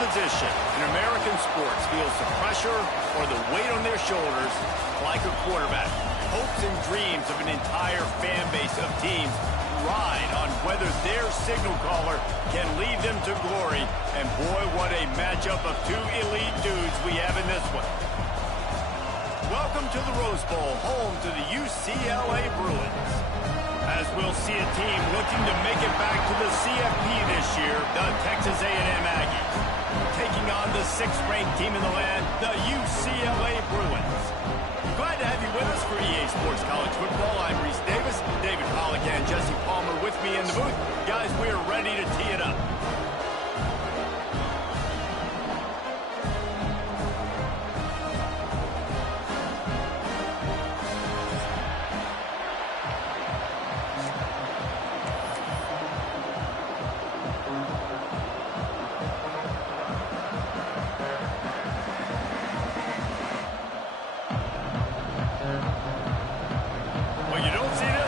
position in American sports feels the pressure or the weight on their shoulders like a quarterback. Hopes and dreams of an entire fan base of teams ride on whether their signal caller can lead them to glory. And boy, what a matchup of two elite dudes we have in this one. Welcome to the Rose Bowl, home to the UCLA Bruins. As we'll see a team looking to make it back to the CFP this year, the Texas A&M Aggies. Taking on the 6th-ranked team in the land, the UCLA Bruins. Glad to have you with us for EA Sports College Football. I'm Reese Davis, David Pollack and Jesse Palmer with me in the booth. Guys, we are ready to tee it up.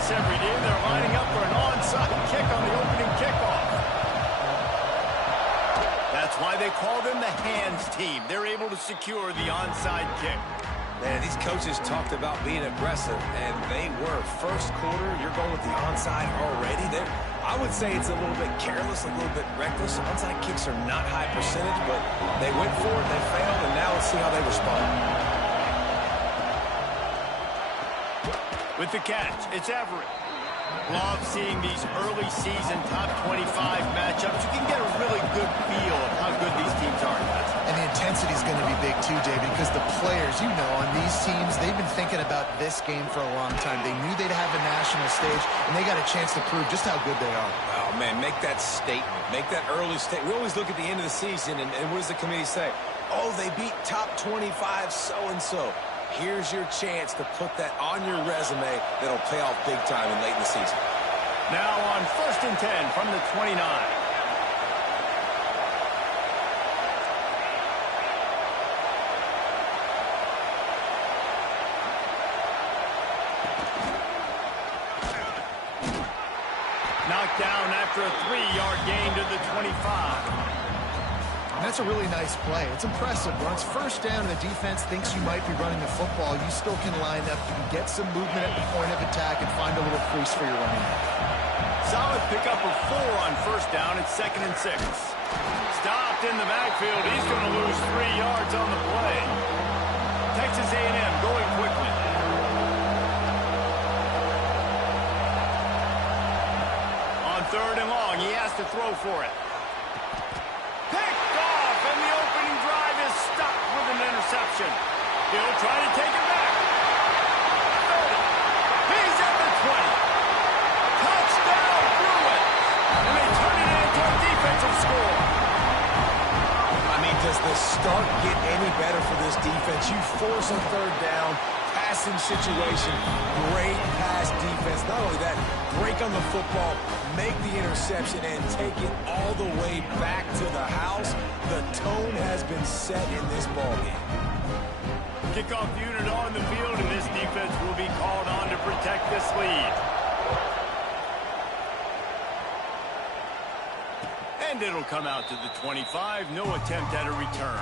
Every day they're lining up for an onside kick on the opening kickoff. That's why they call them the hands team. They're able to secure the onside kick. Man, these coaches talked about being aggressive, and they were. First quarter, you're going with the onside already. I would say it's a little bit careless, a little bit reckless. Onside kicks are not high percentage, but they went for it, they failed, and now let's see how they respond. With the catch, it's Everett. Love seeing these early season top 25 matchups. You can get a really good feel of how good these teams are. And the intensity is going to be big too, David, because the players, you know, on these teams, they've been thinking about this game for a long time. They knew they'd have a national stage, and they got a chance to prove just how good they are. Oh, man, make that statement. Make that early statement. We always look at the end of the season, and what does the committee say? Oh, they beat top 25 so-and-so. Here's your chance to put that on your resume that'll pay off big time and late in the season. Now on 1st and 10 from the 29. Knocked down after a 3-yard gain to the 25. That's a really nice play. It's impressive. When it's first down and the defense thinks you might be running the football, you still can line up. You can get some movement at the point of attack and find a little crease for your running back. Solid pickup of 4 on 1st down. It's 2nd and 6. Stopped in the backfield. He's going to lose 3 yards on the play. Texas A&M going quickly. On 3rd and long, he has to throw for it. Interception. He'll try to take it back. 30. He's at the 20. Touchdown, Bruins. And they turn it into a defensive score. I mean, does the start get any better for this defense? You force a 3rd down, passing situation, great pass defense. Not only that, break on the football, make the interception, and take it all the way back to the house. The tone has been set in this ballgame. Kickoff unit on the field, and this defense will be called on to protect this lead. And it'll come out to the 25. No attempt at a return.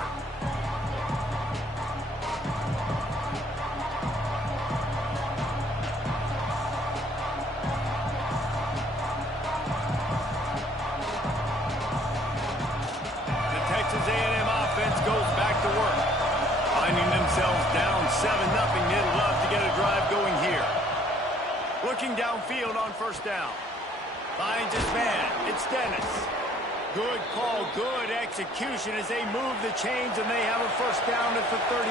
Texas A&M offense goes back to work. Finding themselves down 7-0, they'd love to get a drive going here. Looking downfield on 1st down. Finds his man. It's Dennis. Good call, good execution as they move the chains, and they have a 1st down at the 38.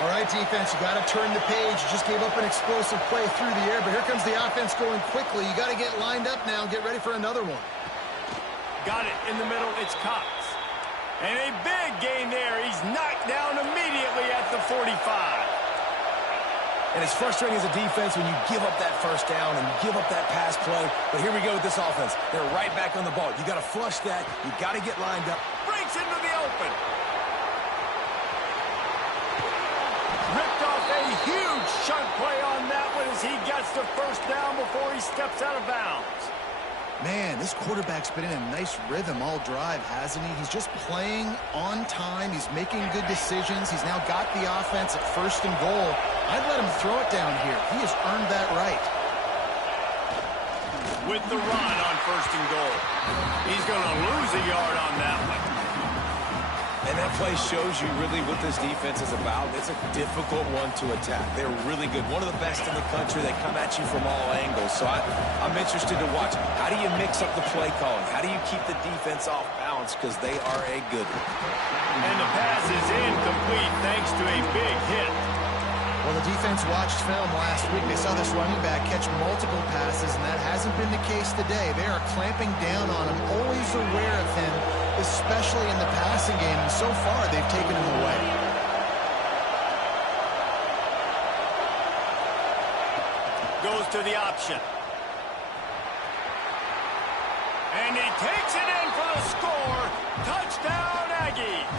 All right, defense, you got to turn the page. You just gave up an explosive play through the air, but here comes the offense going quickly. You got to get lined up now and get ready for another one. Got it in the middle. It's Cox. And a big gain there. He's knocked down immediately at the 45. And it's frustrating as a defense when you give up that 1st down and you give up that pass play. But here we go with this offense. They're right back on the ball. You got to flush that. You got to get lined up. Breaks into the open. Ripped off a huge chunk play on that one as he gets the 1st down before he steps out of bounds. Man, this quarterback's been in a nice rhythm all drive, hasn't he? He's just playing on time. He's making good decisions. He's now got the offense at 1st and goal. I'd let him throw it down here. He has earned that right. With the run on 1st and goal. He's going to lose a yard on that one. And that play shows you really what this defense is about. It's a difficult one to attack. They're really good. One of the best in the country. They come at you from all angles. So I'm interested to watch. How do you mix up the play calling? How do you keep the defense off balance? Because they are a good one. And the pass is incomplete thanks to a big hit. Well, the defense watched film last week. They saw this running back catch multiple passes, and that hasn't been the case today. They are clamping down on him, always aware of him, especially in the passing game, and so far they've taken him away. Goes to the option. And he takes it in for the score. Touchdown, Aggies.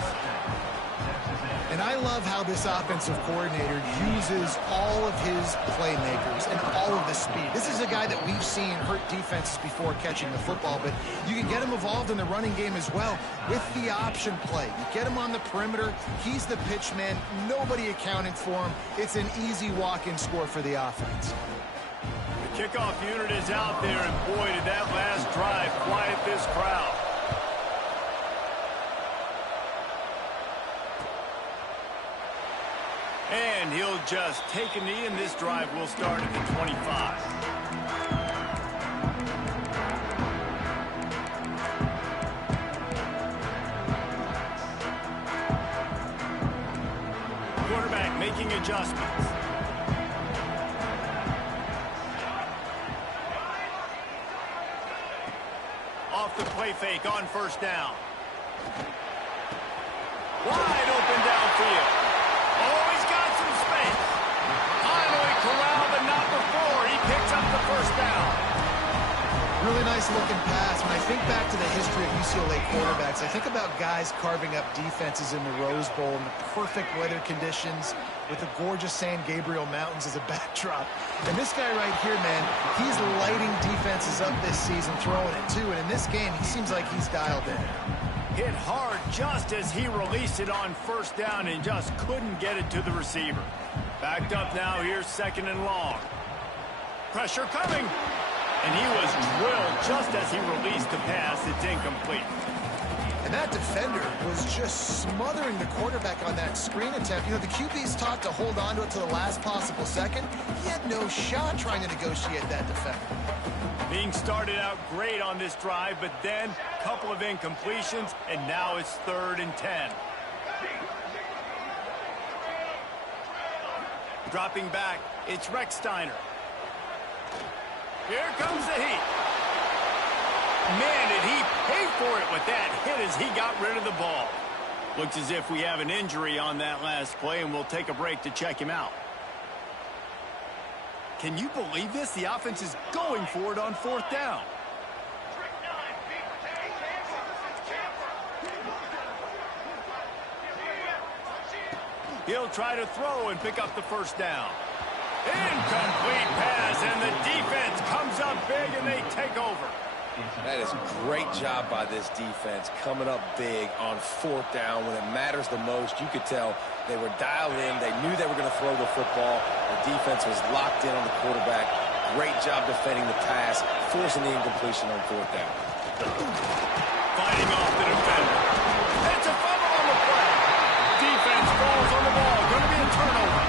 And I love how this offensive coordinator uses all of his playmakers and all of the speed. This is a guy that we've seen hurt defenses before catching the football, but you can get him involved in the running game as well with the option play. You get him on the perimeter. He's the pitch man. Nobody accounting for him. It's an easy walk-in score for the offense. The kickoff unit is out there, and boy, did that last drive quiet this crowd. And he'll just take a knee, and this drive will start at the 25. Quarterback making adjustments. Off the play fake on 1st down. Wide open downfield. Oh, he's got some space. Finally corralled, but not before. He picks up the 1st down. Really nice looking pass. When I think back to the history of UCLA quarterbacks, I think about guys carving up defenses in the Rose Bowl in the perfect weather conditions with the gorgeous San Gabriel Mountains as a backdrop. And this guy right here, man, he's lighting defenses up this season, throwing it too. And in this game, he seems like he's dialed in. Hit hard just as he released it on 1st down and just couldn't get it to the receiver. Backed up now, here's 2nd and long. Pressure coming. And he was drilled just as he released the pass. It's incomplete. And that defender was just smothering the quarterback on that screen attempt. You know, the QB's taught to hold on to it to the last possible second. He had no shot trying to negotiate that defender. Being started out great on this drive, but then a couple of incompletions, and now it's 3rd and 10. Dropping back, it's Recksteiner. Here comes the heat. Man, did he pay for it with that hit as he got rid of the ball. Looks as if we have an injury on that last play, and we'll take a break to check him out. Can you believe this? The offense is going for it on 4th down. He'll try to throw and pick up the 1st down. Incomplete pass, and the defense comes up big, and they take over. That is a great job by this defense, coming up big on 4th down when it matters the most. You could tell they were dialed in. They knew they were going to throw the football. The defense was locked in on the quarterback. Great job defending the pass, forcing the incompletion on 4th down. Fighting off the defender. It's a fumble on the play. Defense falls on the ball. Going to be a turnover.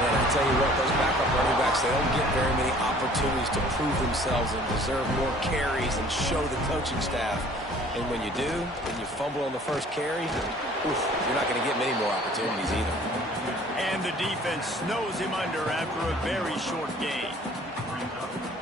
And I tell you what, those backup running backs, they don't get very many opportunities to prove themselves and deserve more carries and show the coaching staff. And when you do, and you fumble on the 1st carry, you're not going to get many more opportunities either. And the defense snows him under after a very short gain.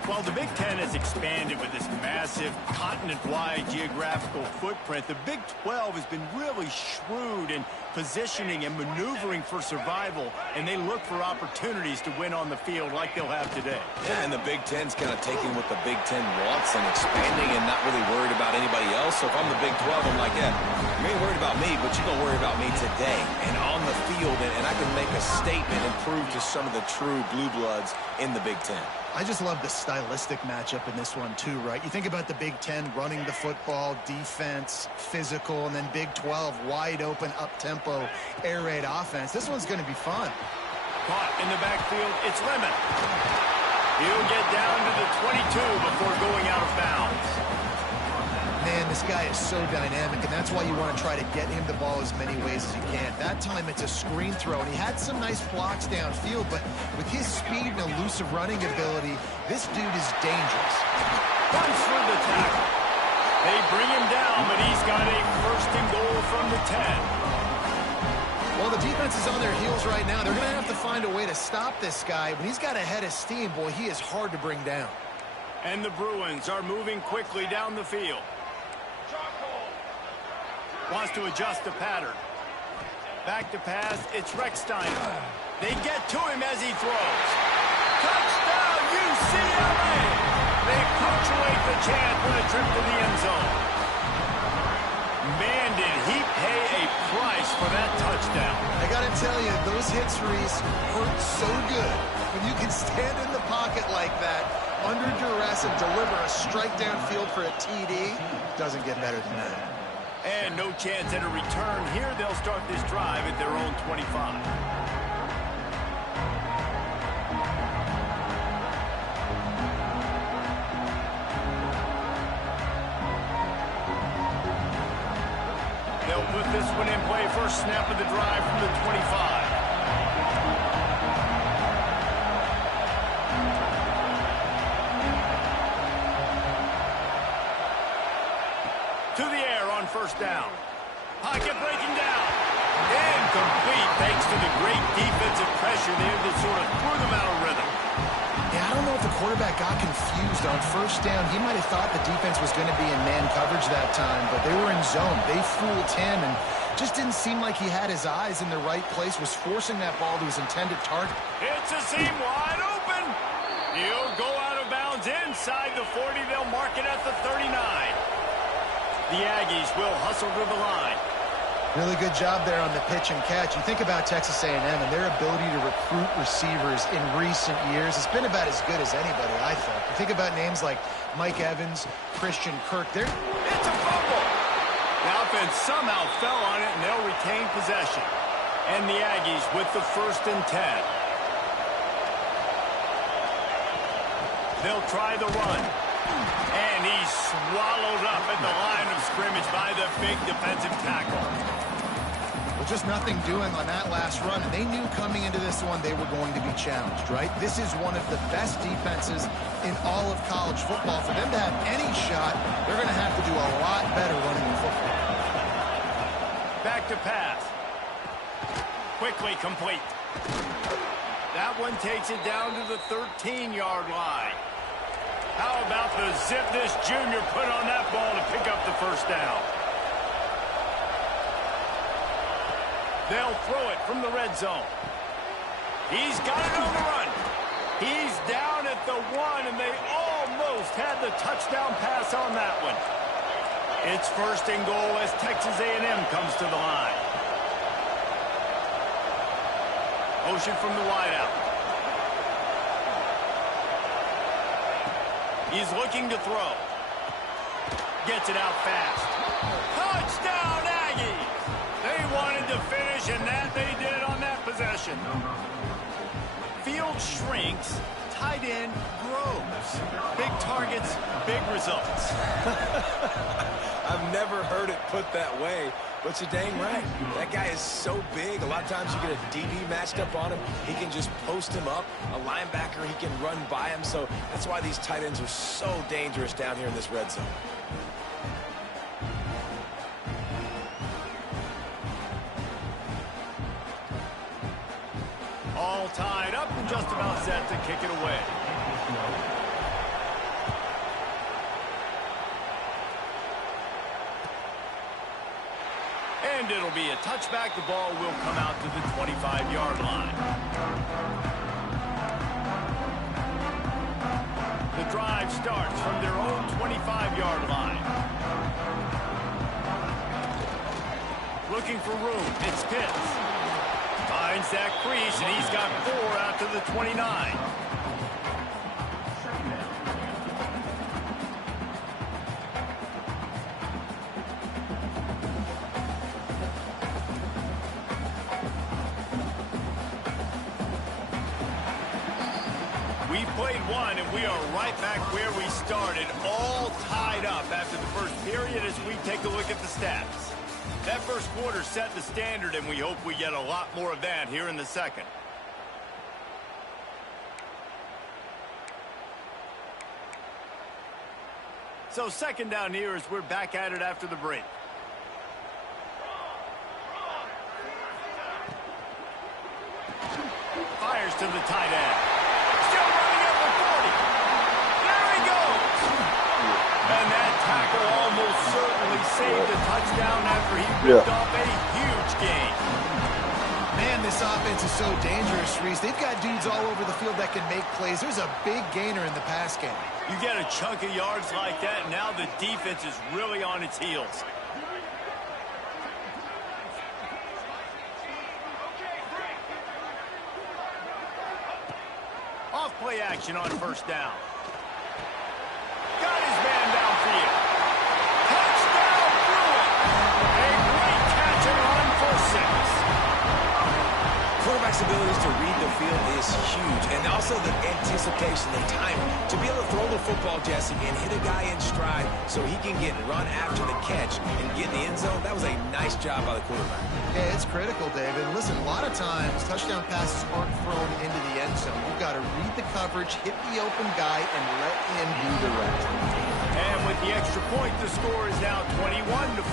While the Big Ten has expanded with this massive continent-wide geographical footprint, the Big 12 has been really shrewd in positioning and maneuvering for survival, and they look for opportunities to win on the field like they'll have today. Yeah, and the Big Ten's kind of taking what the Big Ten wants and expanding and not really worried about anybody else. So if I'm the Big 12, I'm like, yeah, you ain't worried about me, but you're going to worry about me today and on the field, and I can make a statement and prove to some of the true blue bloods in the Big Ten. I just love the stylistic matchup in this one too, right? You think about the Big Ten running the football, defense, physical, and then Big 12 wide open, up-tempo, air raid offense. This one's going to be fun. Caught in the backfield, it's Lemon. He'll get down to the 22 before going out of bounds. Man, this guy is so dynamic, and that's why you want to try to get him the ball as many ways as you can. That time it's a screen throw, and he had some nice blocks downfield, but with his speed and elusive running ability, this dude is dangerous. Runs through the tackle. They bring him down, but he's got a first and goal from the 10. Well, the defense is on their heels right now. They're going to have to find a way to stop this guy. When he's got a head of steam, boy, he is hard to bring down. And the Bruins are moving quickly down the field. Wants to adjust the pattern. Back to pass, it's Recksteiner. They get to him as he throws. Touchdown, UCLA! They punctuate the chance with a trip to the end zone. Man, did he pay a price for that touchdown. I got to tell you, those hits, Reese, hurt so good. When you can stand in the pocket like that, under duress, and deliver a strike downfield for a TD, doesn't get better than that. And no chance at a return here. They'll start this drive at their own 25. They'll put this one in play. First snap of the drive from the 25. To the air on first down. Pocket breaking down. Incomplete thanks to the great defensive pressure there that sort of threw them out of rhythm. Yeah, I don't know if the quarterback got confused on first down. He might have thought the defense was going to be in man coverage that time, but they were in zone. They fooled him and just didn't seem like he had his eyes in the right place, was forcing that ball to his intended target. It's a seam wide open. He'll go out of bounds inside the 40. They'll mark it at the 39. The Aggies will hustle to the line. Really good job there on the pitch and catch. You think about Texas A&M and their ability to recruit receivers in recent years. It's been about as good as anybody, I think. You think about names like Mike Evans, Christian Kirk. It's a fumble. The offense somehow fell on it, and they'll retain possession. And the Aggies with the 1st and 10. They'll try the run. And he's swallowed up at the line of scrimmage by the big defensive tackle. Well, just nothing doing on that last run, and they knew coming into this one they were going to be challenged, right? This is one of the best defenses in all of college football. For them to have any shot, they're going to have to do a lot better running the football. Back to pass. Quickly complete. That one takes it down to the 13-yard line. How about the zip this junior put on that ball to pick up the first down? They'll throw it from the red zone. He's got it on the run. He's down at the 1, and they almost had the touchdown pass on that one. It's 1st and goal as Texas A&M comes to the line. Motion from the wideout. He's looking to throw. Gets it out fast. Touchdown, Aggies! They wanted to finish, and that they did on that possession. Field shrinks, tight end grows. Big targets, big results. I've never heard it put that way, but you're dang right. That guy is so big. A lot of times you get a DB matched up on him. He can just post him up. A linebacker, he can run by him. So that's why these tight ends are so dangerous down here in this red zone. All tied up and just about set to kick it away. And it'll be a touchback. The ball will come out to the 25-yard line. The drive starts from their own 25-yard line. Looking for room. It's Pitts. Finds that crease, and he's got 4 out to the 29. played one, and we are right back where we started, all tied up after the first period as we take a look at the stats. That first quarter set the standard, and we hope we get a lot more of that here in the second. So second down here as we're back at it after the break. Fires to the tight end. Still running up the 40. There he goes. And that tackle almost certainly saved a touchdown after he ripped off a huge gain. Man, this offense is so dangerous, Reese. They've got dudes all over the field that can make plays. There's a big gainer in the pass game. You get a chunk of yards like that, and now the defense is really on its heels. Off play action on first down. Got his man downfield. Touchdown, Bruin. A great catch and run for 6. Quarterback's abilities to read the field is huge, and also the anticipation, the timing. To be able to throw the football, Jesse, and hit a guy in stride so he can get run after the catch and get in the end zone, that was a nice job by the quarterback. Yeah, it's critical, David. Listen, a lot of times touchdown passes aren't thrown into the end zone. You've got to read the coverage, hit the open guy, and let him do the rest. And with the extra point, the score is now 21-14.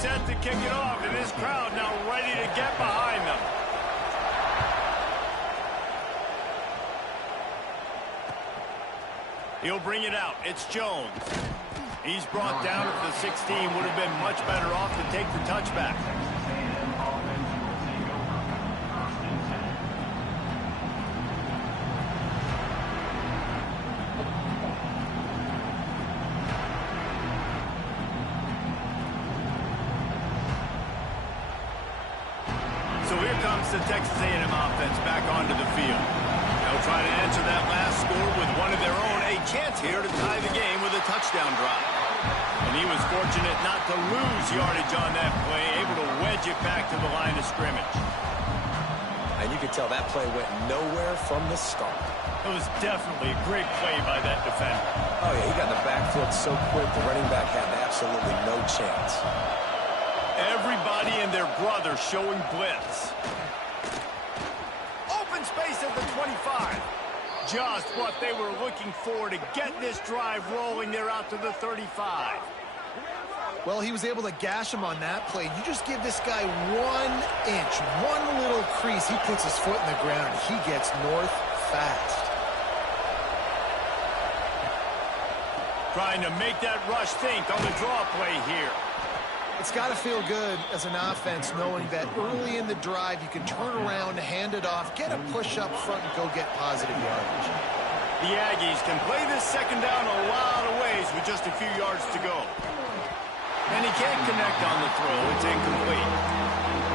Set to kick it off, and this crowd now ready to get behind them. He'll bring it out. It's Jones. He's brought down at the 16. Would have been much better off to take the touchback. So here comes the Texas A&M offense back onto the field. They'll try to answer that last score with one of their own. A chance here to tie the game with a touchdown drive. And he was fortunate not to lose yardage on that play, able to wedge it back to the line of scrimmage. And you could tell that play went nowhere from the start. It was definitely a great play by that defender. Oh, yeah, he got in the backfield so quick, the running back had absolutely no chance. Everybody and their brother showing blitz. Open space at the 25. Just what they were looking for to get this drive rolling. They're out to the 35. Well, he was able to gash him on that play. You just give this guy 1 inch, one little crease. He puts his foot in the ground. He gets north fast. Trying to make that rush think on the draw play here. It's got to feel good as an offense knowing that early in the drive you can turn around, hand it off, get a push up front, and go get positive yardage. The Aggies can play this second down a lot of ways with just a few yards to go. And he can't connect on the throw. It's incomplete.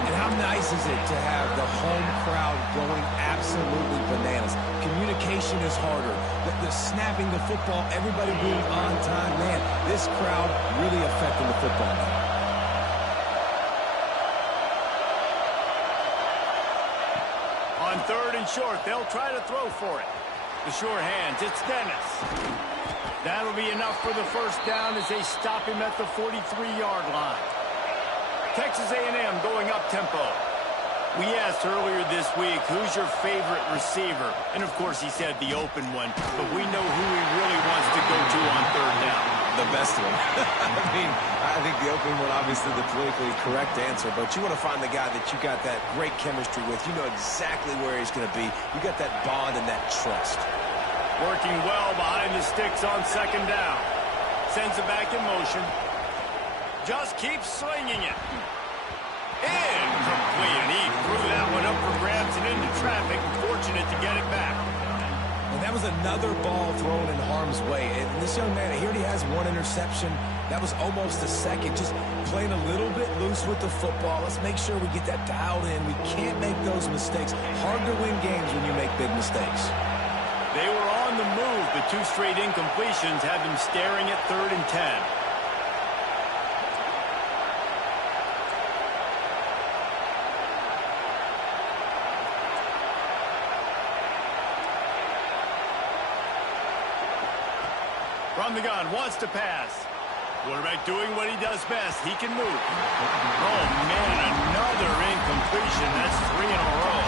And how nice is it to have the home crowd going absolutely bananas? Communication is harder. The snapping the football, everybody being on time. Man, this crowd really affecting the football game. On third and short, they'll try to throw for it. The sure hands, it's Dennis. That'll be enough for the first down as they stop him at the 43-yard line. Texas A&M going up tempo. We asked earlier this week, who's your favorite receiver? And, of course, he said the open one. But we know who he really wants to go to on third down. The best one. I think the open one, obviously the politically correct answer. But you want to find the guy that you got that great chemistry with. You know exactly where he's going to be. You got that bond and that trust. Working well behind the sticks on second down. Sends it back in motion. Just keeps slinging it. Incomplete, and he threw that one up for grabs and into traffic. Fortunate to get it back. And that was another ball thrown in harm's way. And this young man, he already has one interception. That was almost a second, just playing a little bit loose with the football. Let's make sure we get that dialed in. We can't make those mistakes. Hard to win games when you make big mistakes. They were on the move, but 2 straight incompletions have them staring at 3rd and 10. From the gun, wants to pass. Quarterback doing what he does best. He can move. Oh, man, another incompletion. That's 3 in a row.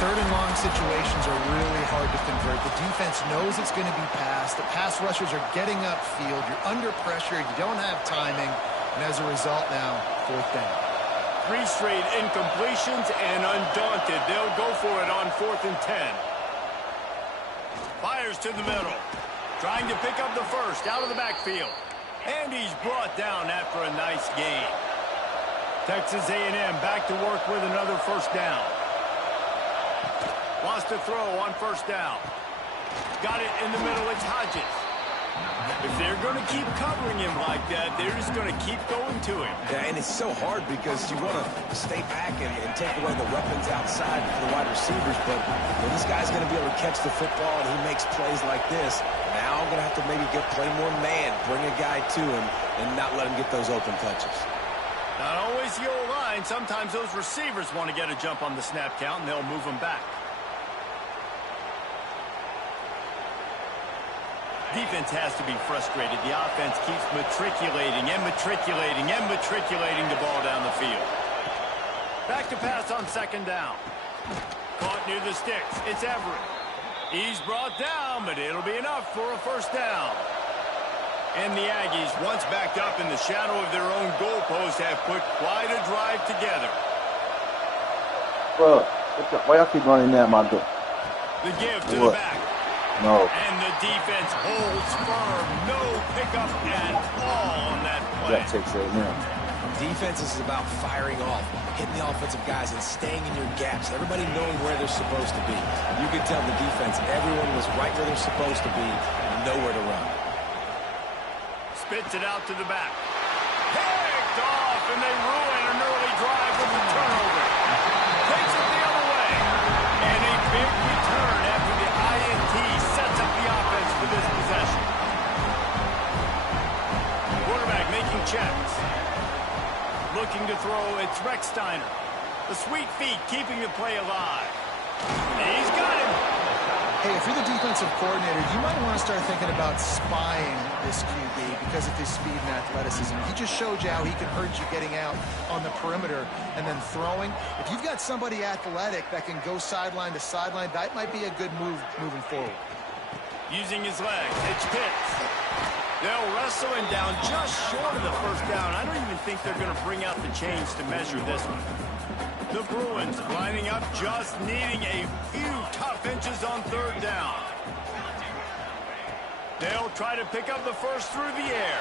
3rd and long situations are really hard to convert. The defense knows it's going to be passed. The pass rushers are getting upfield. You're under pressure. You don't have timing. And as a result now, 4th down. 3 straight incompletions, and undaunted, they'll go for it on 4th and 10. Fires to the middle. Trying to pick up the first out of the backfield. And he's brought down after a nice gain. Texas A&M back to work with another 1st down. Wants to throw on 1st down. Got it in the middle. It's Hodges. If they're going to keep covering him like that, they're just going to keep going to him. Yeah, and it's so hard because you want to stay back and take away the weapons outside for the wide receivers, but this guy's going to be able to catch the football, and he makes plays like this. Now I'm going to have to maybe play more man, bring a guy to him, and not let him get those open touches. Not always the old line. Sometimes those receivers want to get a jump on the snap count, and they'll move them back. Defense has to be frustrated. The offense keeps matriculating and matriculating and matriculating the ball down the field. Back to pass on 2nd down. Caught near the sticks. It's Everett. He's brought down, but it'll be enough for a 1st down. And the Aggies, once backed up in the shadow of their own goalpost, have put quite a drive together. Bro, why y'all keep running that, my dude? The give to the back. No. And the defense holds firm. No pickup at all on that play. That takes it now. Defense is about firing off, hitting the offensive guys, and staying in your gaps. Everybody knowing where they're supposed to be. You could tell the defense, everyone was right where they're supposed to be, nowhere to run. Spits it out to the back. Picked off, and they ruin an early drive with a turnover. Takes it the other way. And a big return after the INT sets up the offense for this possession. Quarterback making checks. Looking to throw, it's Rex Steiner. The sweet feet keeping the play alive. And he's got him. Hey, if you're the defensive coordinator, you might want to start thinking about spying this QB because of his speed and athleticism. He just showed you how he can hurt you getting out on the perimeter and then throwing. If you've got somebody athletic that can go sideline to sideline, that might be a good move moving forward. Using his legs, it's Pitts. They'll wrestle him down just short of the 1st down. I don't even think they're going to bring out the chains to measure this one. The Bruins lining up, just needing a few tough inches on 3rd down. They'll try to pick up the first through the air.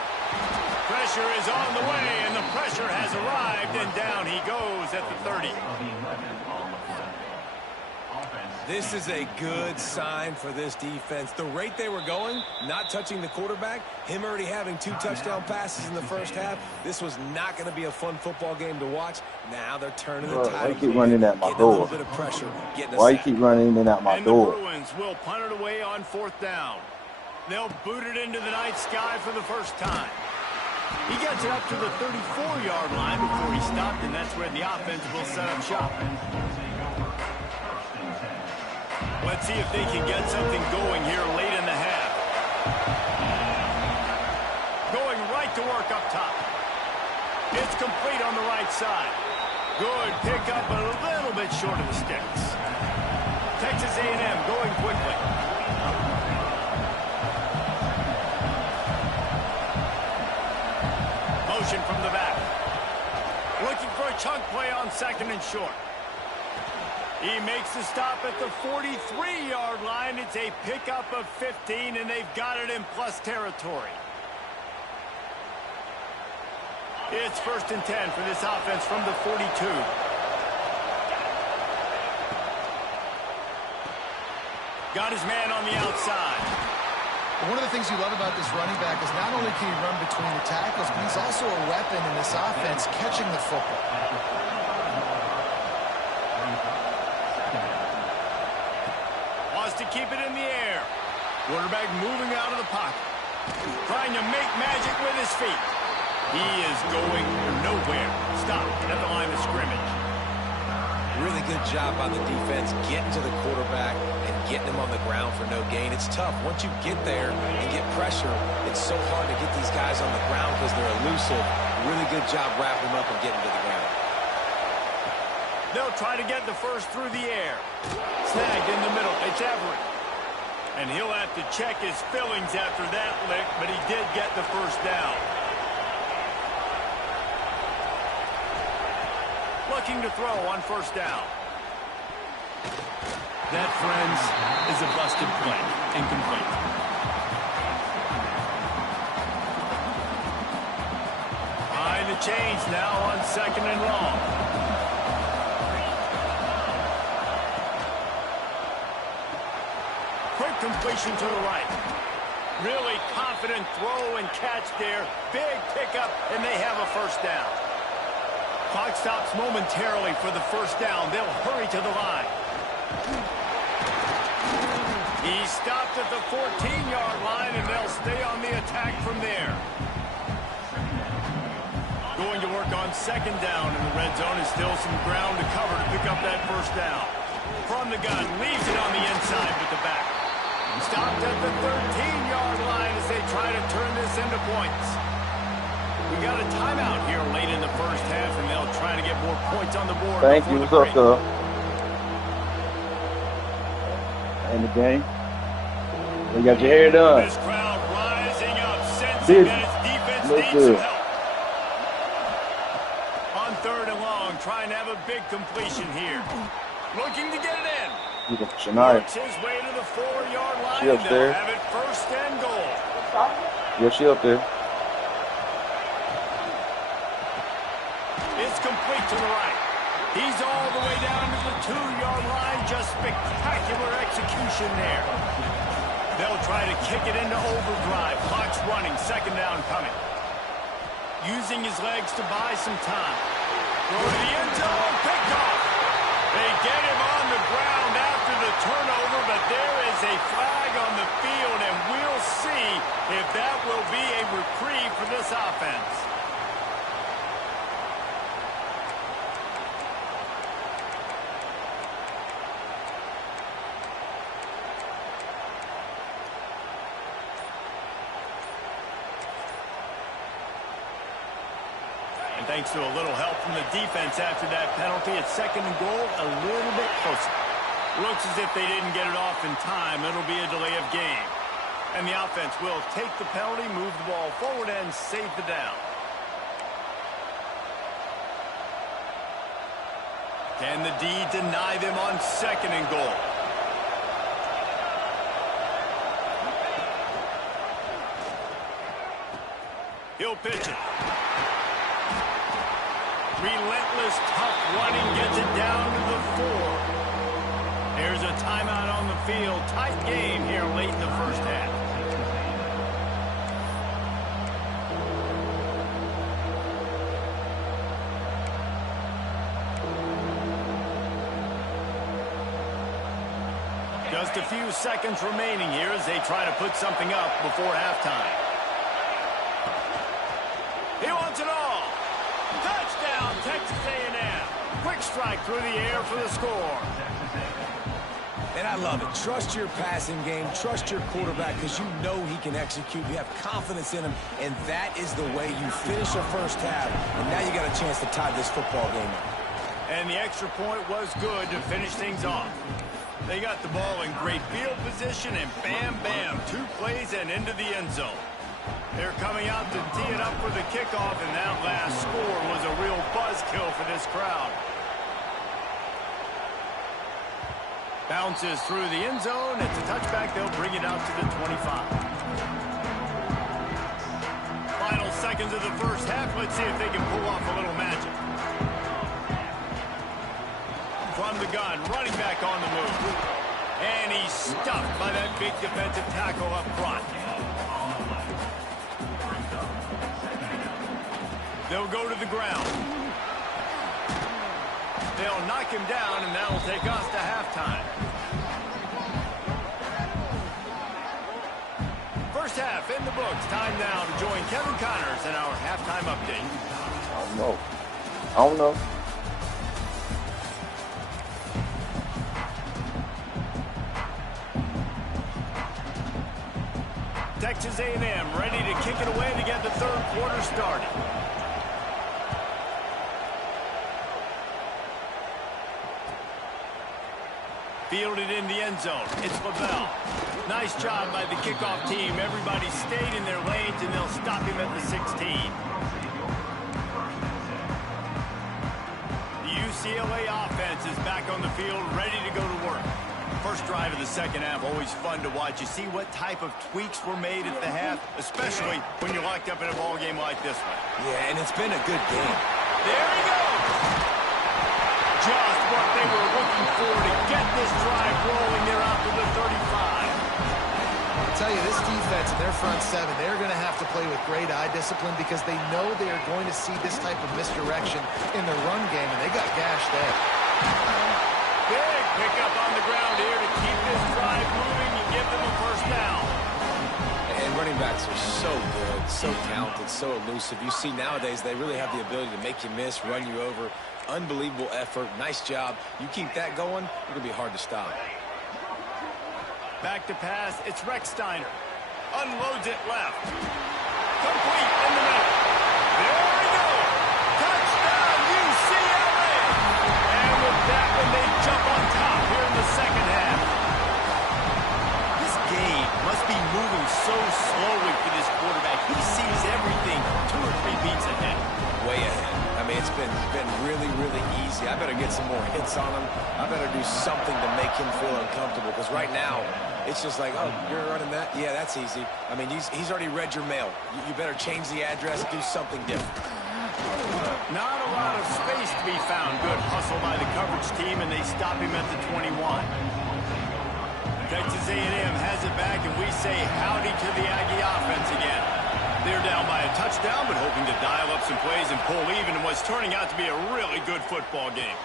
Pressure is on the way, and the pressure has arrived, and down he goes at the 30. This is a good sign for this defense. The rate they were going, not touching the quarterback, him already having 2 touchdown passes in the first half, this was not going to be a fun football game to watch. Now they're turning the tide. Why you keep running at my door? A little bit of pressure, why you keep running in and out my door? And the Bruins will punt it away on 4th down. They'll boot it into the night sky for the first time. He gets it up to the 34-yard line before he stopped, and that's where the offense will set up shop. Let's see if they can get something going here late in the half. Going right to work up top. It's complete on the right side. Good pickup, but a little bit short of the sticks. Texas A&M going quickly. Motion from the back. Looking for a chunk play on 2nd and short. He makes the stop at the 43-yard line. It's a pickup of 15, and they've got it in plus territory. It's 1st and 10 for this offense from the 42. Got his man on the outside. One of the things you love about this running back is not only can he run between the tackles, but he's also a weapon in this offense catching the football. Wants to keep it in the air. Quarterback moving out of the pocket. Trying to make magic with his feet. He is going nowhere. Stop at the line of scrimmage. Really good job by the defense getting to the quarterback and getting him on the ground for no gain. It's tough. Once you get there and get pressure, it's so hard to get these guys on the ground because they're elusive. Really good job wrapping them up and getting to the ground. They'll try to get the first through the air. Snagged in the middle. It's Everett. And he'll have to check his fillings after that lick, but he did get the first down. Looking to throw on first down. That, friends, is a busted play. Incomplete. Behind the chains now on 2nd and long. Quick completion to the right. Really confident throw and catch there. Big pickup, and they have a first down. Clock stops momentarily for the first down. They'll hurry to the line. He stopped at the 14-yard line, and they'll stay on the attack from there. Going to work on 2nd down in the red zone. Is still some ground to cover to pick up that first down. From the gun, leaves it on the inside with the back. Stopped at the 13-yard line as they try to turn this into points. We got a timeout here late in the first half, and they'll try to get more points on the board. Thank you. What's up, though? In the game. You got your hair done. This crowd rising up, sensing that its defense needs some help. On 3rd and long, trying to have a big completion here. Looking to get it in. Works his way to the 4-yard line. She up there. Have it 1st and goal. Yeah, she up there. It's complete to the right. He's all the way down to the 2-yard line. Just spectacular execution there. They'll try to kick it into overdrive. Clock's running. 2nd down coming. Using his legs to buy some time. Throw to the end zone. Picked off. They get him on the ground after the turnover, but there is a flag on the field, and we'll see if that will be a reprieve for this offense. And thanks to a little help from the defense after that penalty, it's 2nd and goal, a little bit closer. Looks as if they didn't get it off in time. It'll be a delay of game. And the offense will take the penalty, move the ball forward, and save the down. Can the D deny them on 2nd and goal? He'll pitch it. Relentless, tough running gets it down to the 4. There's a timeout on the field. Tight game here late in the first half. Just a few seconds remaining here as they try to put something up before halftime. He wants it all. Touchdown, Texas A&M. Quick strike through the air for the score. And I love it. Trust your passing game. Trust your quarterback because you know he can execute. You have confidence in him, and that is the way you finish a first half. And now you got a chance to tie this football game up. And the extra point was good to finish things off. They got the ball in great field position, and bam, bam, 2 plays and into the end zone. They're coming out to tee it up for the kickoff, and that last score was a real buzzkill for this crowd. Bounces through the end zone. It's a touchback. They'll bring it out to the 25. Final seconds of the first half. Let's see if they can pull off a little magic. From the gun, running back on the move. And he's stuffed by that big defensive tackle up front. They'll go to the ground. They'll knock him down, and that'll take us to halftime. First half in the books. Time now to join Kevin Connors in our halftime update. I don't know. Texas A&M ready to kick it away to get the third quarter started. Fielded in the end zone. It's Lavelle. Nice job by the kickoff team. Everybody stayed in their lanes, and they'll stop him at the 16. The UCLA offense is back on the field, ready to go to work. First drive of the second half, always fun to watch. You see what type of tweaks were made at the half, especially when you're locked up in a ball game like this one. Yeah, and it's been a good game. There he goes. Just what they were looking for to get this drive rolling. They're out to the 35. I'll tell you, this defense and their front seven, they're going to have to play with great eye discipline because they know they are going to see this type of misdirection in the run game, and they got gashed there. Big pickup on the ground here to keep this drive moving and give them a first down. And running backs are so good, so talented, so elusive. You see nowadays they really have the ability to make you miss, run you over. Unbelievable effort. Nice job. You keep that going, it'll be hard to stop. Back to pass. It's Rex Steiner. Unloads it left. Complete in the middle. There we go. Touchdown, UCLA. And with that one, they jump on top here in the second half. This game must be moving so slowly for this quarterback. He sees everything 2 or 3 beats ahead. Way ahead. I mean, it's been really, really easy. I better get some more hits on him. I better do something to make him feel uncomfortable because right now, it's just like, oh, you're running that? Yeah, that's easy. I mean, he's already read your mail. You better change the address, do something different. Not a lot of space to be found. Good hustle by the coverage team, and they stop him at the 21. Texas A&M has it back, and we say howdy to the Aggie offense again. They're down by a touchdown, but hoping to dial up some plays and pull even in what's turning out to be a really good football game.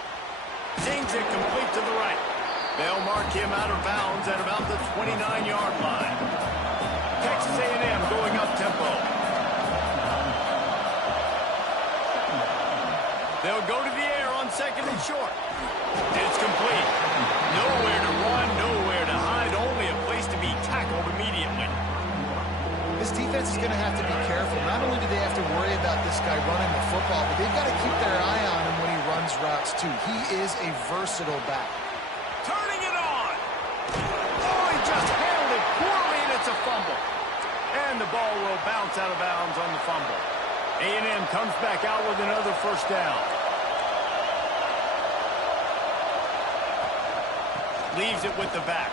Sings it complete to the right. They'll mark him out of bounds at about the 29-yard line. Texas A&M going up-tempo. They'll go to the air on second and short. And it's complete. Nowhere to run, nowhere to hide, only a place to be tackled immediately. This defense is going to have to be careful. Not only do they have to worry about this guy running the football, but they've got to keep their eye on him when he runs routes, too. He is a versatile back. Turning it on. Oh, he just handled it poorly, and it's a fumble. And the ball will bounce out of bounds on the fumble. A&M comes back out with another first down. Leaves it with the back.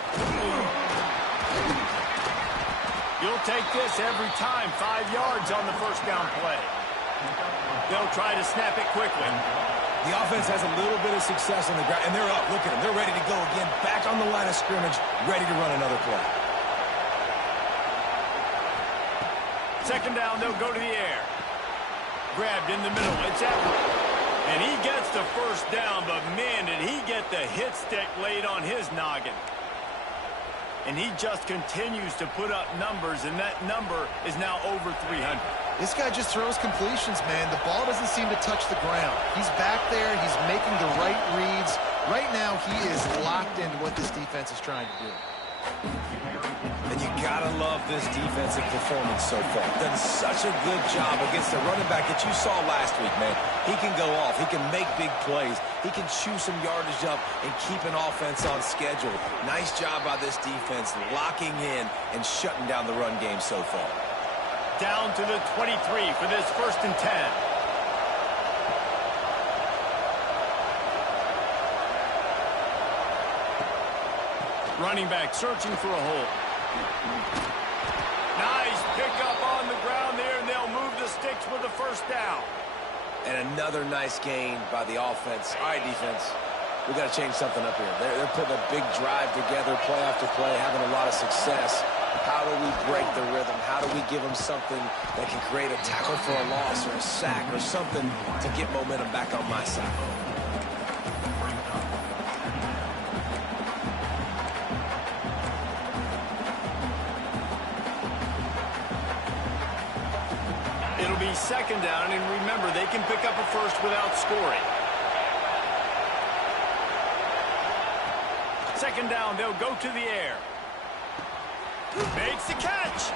You'll take this every time. 5 yards on the first down play. They'll try to snap it quickly. The offense has a little bit of success on the ground, and they're up. Look at them. They're ready to go again. Back on the line of scrimmage, ready to run another play. Second down, they'll go to the air. Grabbed in the middle. It's Everett. And he gets the first down, but man, did he get the hit stick laid on his noggin. And he just continues to put up numbers, and that number is now over 300. This guy just throws completions, man. The ball doesn't seem to touch the ground. He's back there. He's making the right reads. Right now, he is locked into what this defense is trying to do. And you gotta love this defensive performance so far. Done such a good job against the running back that you saw last week, man. He can go off. He can make big plays. He can chew some yardage up and keep an offense on schedule. Nice job by this defense locking in and shutting down the run game so far. Down to the 23 for this 1st and 10. Running back searching for a hole. Nice pickup on the ground there, and they'll move the sticks with a first down. And another nice gain by the offense. All right, defense, we got to change something up here. They're putting a big drive together, play after play, having a lot of success. How do we break the rhythm? How do we give them something that can create a tackle for a loss or a sack or something to get momentum back on my side? It'll be second down, and remember, they can pick up a first without scoring. Second down, they'll go to the air. Makes the catch.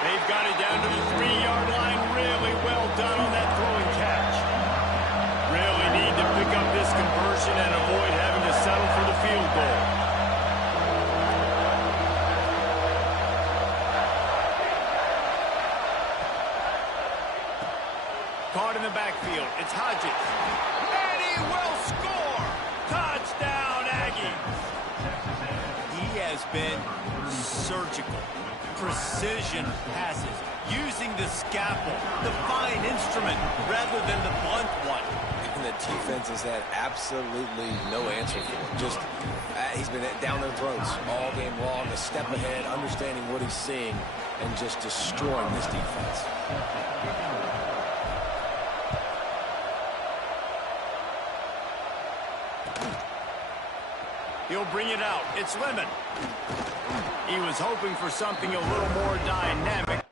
They've got it down to the 3-yard line. Really well done on that throwing catch. Really need to pick up this conversion and avoid having to settle for the field goal. Caught in the backfield. It's Hodges. And he will score! Touchdown, Aggies! He has been surgical. Precision passes. Using the scalpel, the fine instrument, rather than the blunt one. And the defense has had absolutely no answer for him. Just, he's been down their throats all game long, a step ahead, understanding what he's seeing, and just destroying this defense. He'll bring it out. It's Lemon. He was hoping for something a little more dynamic.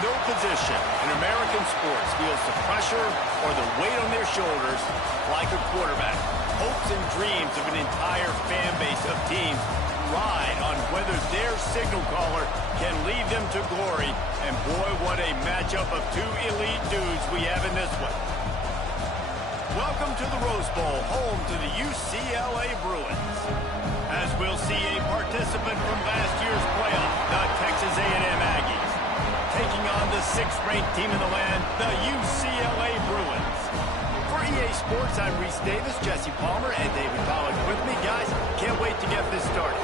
No position in American sports feels the pressure or the weight on their shoulders like a quarterback. Hopes and dreams of an entire fan base of teams ride on whether their signal caller can lead them to glory. And boy, what a matchup of two elite dudes we have in this one. Welcome to the Rose Bowl, home to the UCLA Bruins. As we'll see a participant from last year's playoff, the Texas A&M Aggies, taking on the 6th-ranked team in the land, the UCLA Bruins. For EA Sports, I'm Reese Davis, Jesse Palmer, and David Pollack with me. Guys, can't wait to get this started.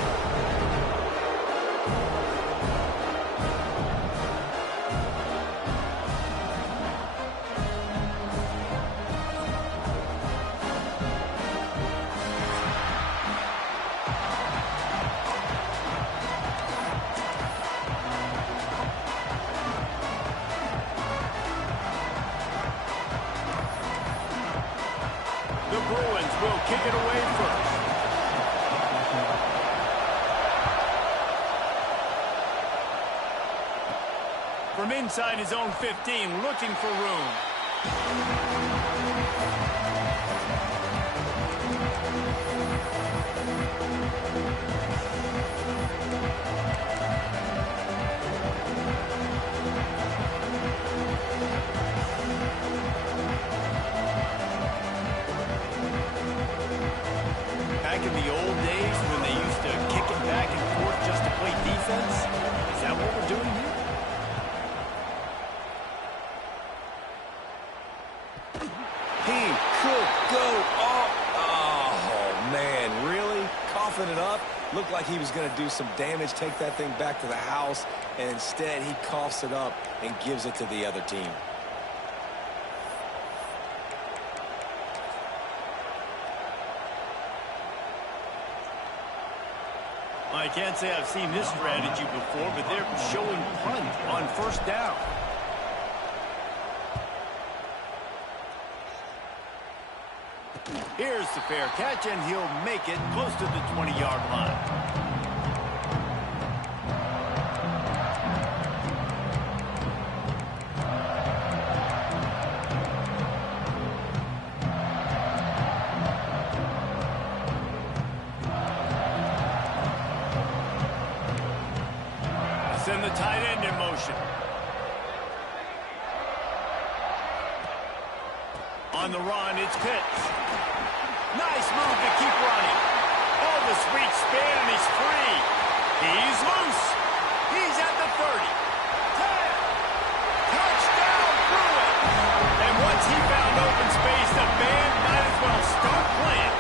The Bruins will kick it away first. From inside his own 15, looking for room. Back in the old days when they used to kick it back and forth just to play defense? Is that what we're doing here? He could go off. Oh, man, really? Coughing it up? Looked like he was going to do some damage, take that thing back to the house, and instead he coughs it up and gives it to the other team. I can't say I've seen this strategy before, but they're showing punt on first down. Here's the fair catch, and he'll make it close to the 20-yard line. Send the tight end in motion. On the run, it's Pitts. Nice move to keep running. Oh, the sweet spin, and he's free. He's loose. He's at the 30. 10. Touchdown, Bruins. And once he found open space, the band might as well start playing.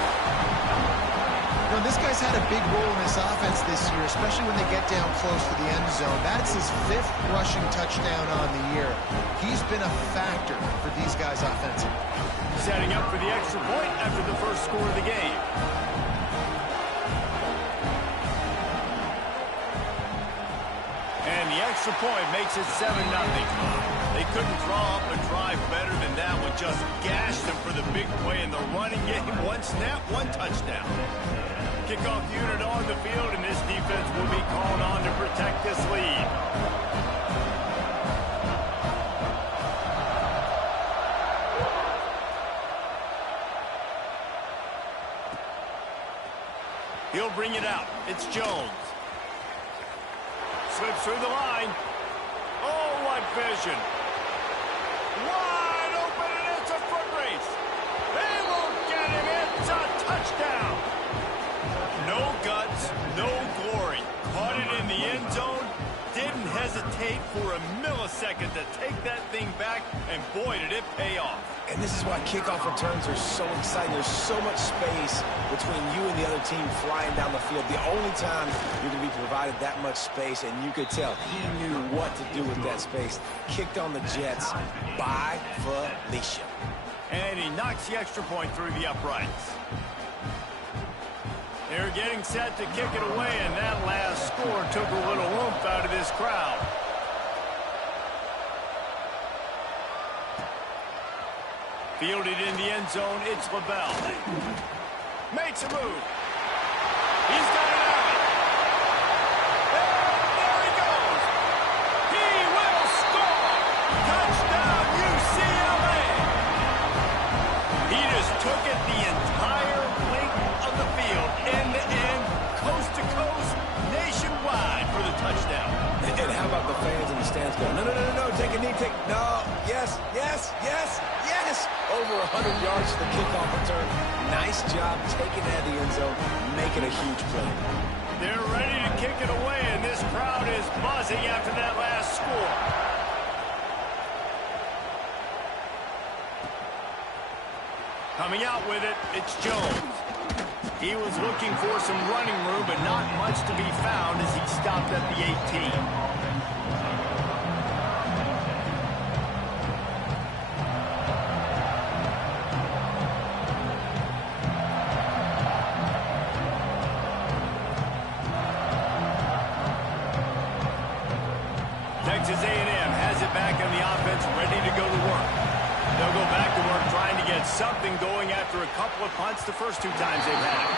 You know, this guy's had a big role in this offense this year, especially when they get down close to the end zone. That's his 5th rushing touchdown on the year. He's been a factor for these guys offensively. Setting up for the extra point after the first score of the game. And the extra point makes it 7-0. They couldn't draw up a drive better than that one. Just gashed them for the big play in the running game. One snap, one touchdown. Kickoff unit on the field, and this defense will be called on to protect this lead. He'll bring it out. It's Jones. Slips through the line. Oh, what vision. Wide open, and it's a foot race. They won't get him. It's a touchdown. No guts, no glory. Caught it in the end zone. Didn't hesitate for a millisecond to take that thing back, and boy, did it pay off. And this is why kickoff returns are so exciting. There's so much space between you and the other team flying down the field. The only time you're going to be provided that much space, and you could tell he knew what to do with that space. Kicked on the Jets by Felicia. And he knocks the extra point through the uprights. They're getting set to kick it away, and that last score took a little oomph out of this crowd. Fielded in the end zone, it's LaBelle. Makes a move. He's got it out. And there he goes. He will score. took it the entire length of the field, end to end, coast to coast, nationwide for the touchdown. And how about the fans in the stands going, no, no, no, no, no, take a knee, no, yes, yes, yes, yes. Over 100 yards to the kickoff return. Nice job taking that to the end zone, making a huge play. They're ready to kick it away, and this crowd is buzzing after that last score. Coming out with it, it's Jones. He was looking for some running room, but not much to be found as he stopped at the 18. Texas A&M has it back on the offense, ready to go to work. They'll go back to work trying to get something going after a couple of punts the first two times they've had it.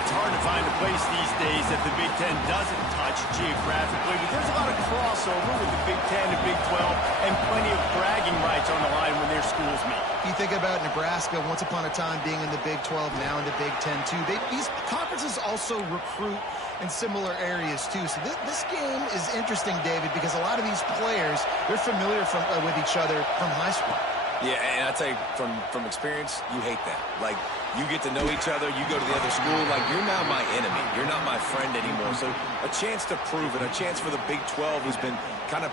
It's hard to find a place these days that the Big Ten doesn't touch geographically, but there's a lot of crossover with the Big Ten and Big 12 and plenty of bragging rights on the line when their schools meet. You think about Nebraska once upon a time being in the Big 12, now in the Big 10 too. These conferences also recruit in similar areas too. So this game is interesting, David, because a lot of these players, they're familiar with each other from high school. Yeah, and I tell you, from experience, you hate that. Like, you get to know each other, you go to the other school, like, you're now my enemy. You're not my friend anymore. So a chance to prove it, a chance for the Big 12, who's been kind of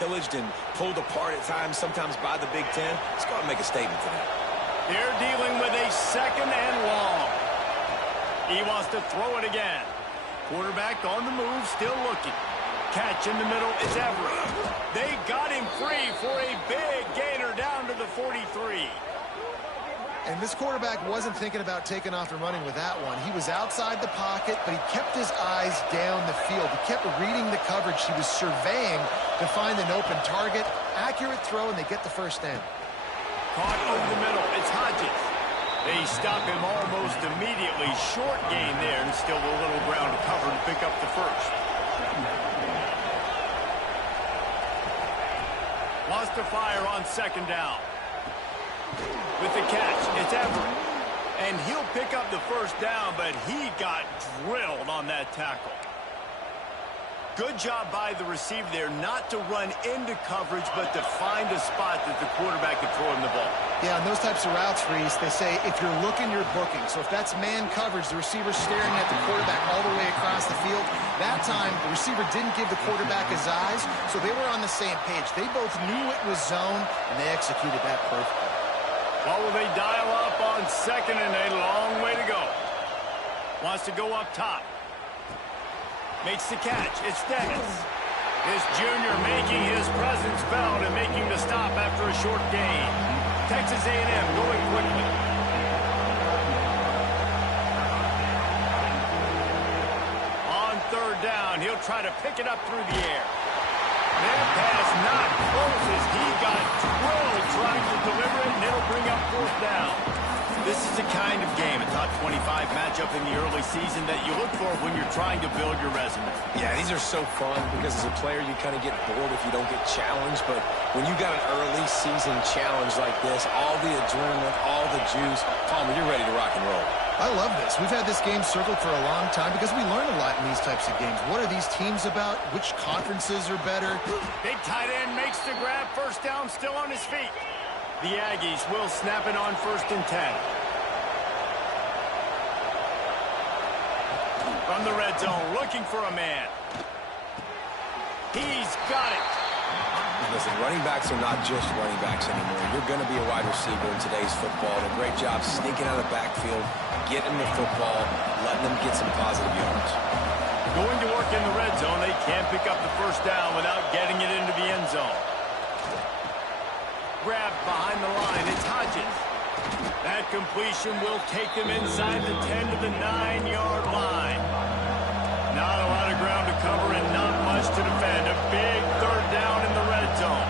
pillaged and pulled apart at times, sometimes by the Big 10. Let's go out and make a statement today. They're dealing with a second and long. He wants to throw it again. Quarterback on the move, still looking. Catch in the middle, it's Everett. They got him free for a big gainer down to the 43. And this quarterback wasn't thinking about taking off and running with that one. He was outside the pocket, but he kept his eyes down the field. He kept reading the coverage. He was surveying to find an open target. Accurate throw, and they get the first down. Caught over the middle, it's Hodges. They stop him almost immediately. Short gain there, and still a little ground to cover to pick up the first. Wants to fire on second down. With the catch, it's Everett. And he'll pick up the first down, but he got drilled on that tackle. Good job by the receiver there not to run into coverage, but to find a spot that the quarterback could throw him the ball. Yeah, on those types of routes, Reese, they say if you're looking, you're booking. So if that's man coverage, the receiver's staring at the quarterback all the way across the field. That time, the receiver didn't give the quarterback his eyes, so they were on the same page. They both knew it was zone, and they executed that perfectly. Well, will they dial up on second and a long way to go? Wants to go up top. Makes the catch. It's Dennis. This junior making his presence felt and making the stop after a short gain. Texas A&M going quickly. On third down, he'll try to pick it up through the air. That pass not close as he got drilled trying to deliver it, and it'll bring up fourth down. This is the kind of game, a top 25 matchup in the early season that you look for when you're trying to build your resume. Yeah, these are so fun because as a player you kind of get bored if you don't get challenged, but when you got an early season challenge like this, all the adrenaline, all the juice, Palmer, you're ready to rock and roll. I love this. We've had this game circled for a long time because we learn a lot in these types of games. What are these teams about? Which conferences are better? Big tight end makes the grab, first down, still on his feet. The Aggies will snap it on 1st and 10. From the red zone, looking for a man. He's got it. Listen, running backs are not just running backs anymore. You're going to be a wide receiver in today's football. And a great job sneaking out of the backfield, getting the football, letting them get some positive yards. Going to work in the red zone. They can't pick up the first down without getting it into the end zone. Grabbed behind the line. It's Hodges. That completion will take them inside the 10 to the 9-yard line. Not a lot of ground to cover and not much to defend. A big third down in the red zone.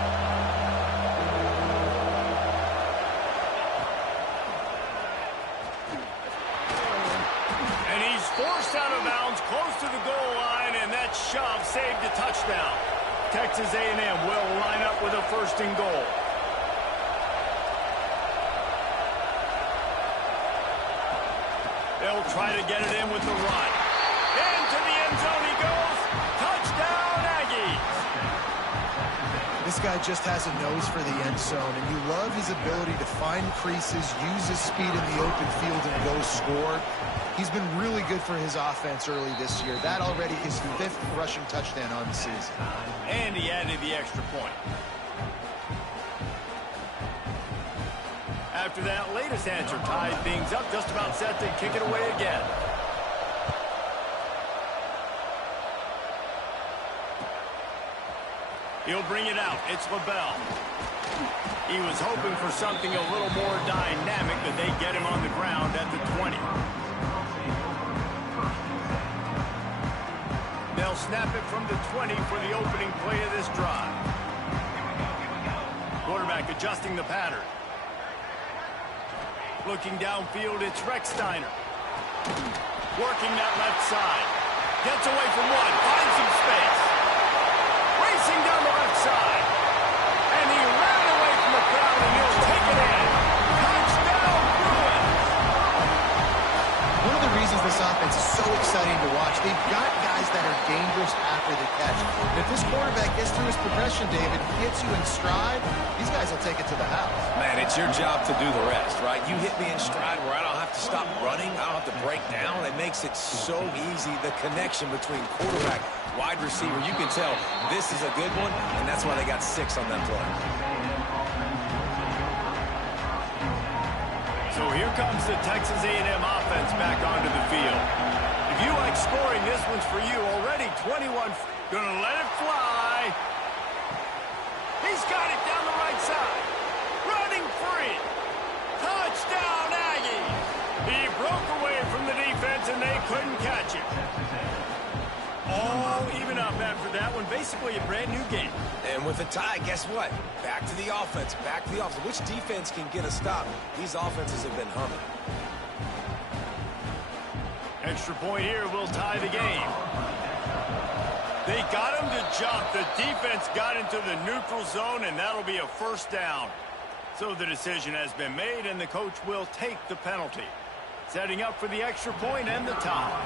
And he's forced out of bounds close to the goal line, and that shove saved a touchdown. Texas A&M will line up with a 1st and goal. They'll try to get it in with the run. Into the end zone he goes. Touchdown, Aggies. This guy just has a nose for the end zone, and you love his ability to find creases, use his speed in the open field, and go score. He's been really good for his offense early this year. That already his 5th rushing touchdown on the season. And he added the extra point. After that latest answer tied things up, just about set to kick it away again. He'll bring it out. It's LaBelle. He was hoping for something a little more dynamic, but they get him on the ground at the 20. They'll snap it from the 20 for the opening play of this drive. Quarterback adjusting the pattern. Looking downfield, it's Rex-Steiner. Working that left side. Gets away from one, finds some space. Racing down the left side. And he ran away from the crowd, and he'll take it in. Touchdown, Bruins! One of the reasons this offense is so exciting to watch, they've got guys that are dangerous after the catch. And if this quarterback gets through his progression, David, gets you in stride, these guys will take it to the house. Man, it's your job to do the rest, right? You hit me in stride where I don't have to stop running. I don't have to break down. It makes it so easy, the connection between quarterback, wide receiver. You can tell this is a good one, and that's why they got 6 on that play. So here comes the Texas A&M offense back onto the field. If you like scoring, this one's for you. Already 21. Gonna let it fly. He's got it down the right side. Running free. Touchdown, Aggies. He broke away from the defense, and they couldn't catch him. All even up after that one. Basically a brand new game. And with a tie, guess what? Back to the offense. Back to the offense. Which defense can get a stop? These offenses have been humming. Extra point here will tie the game. They got him to jump. The defense got into the neutral zone, and that'll be a first down. So the decision has been made, and the coach will take the penalty. Setting up for the extra point and the tie.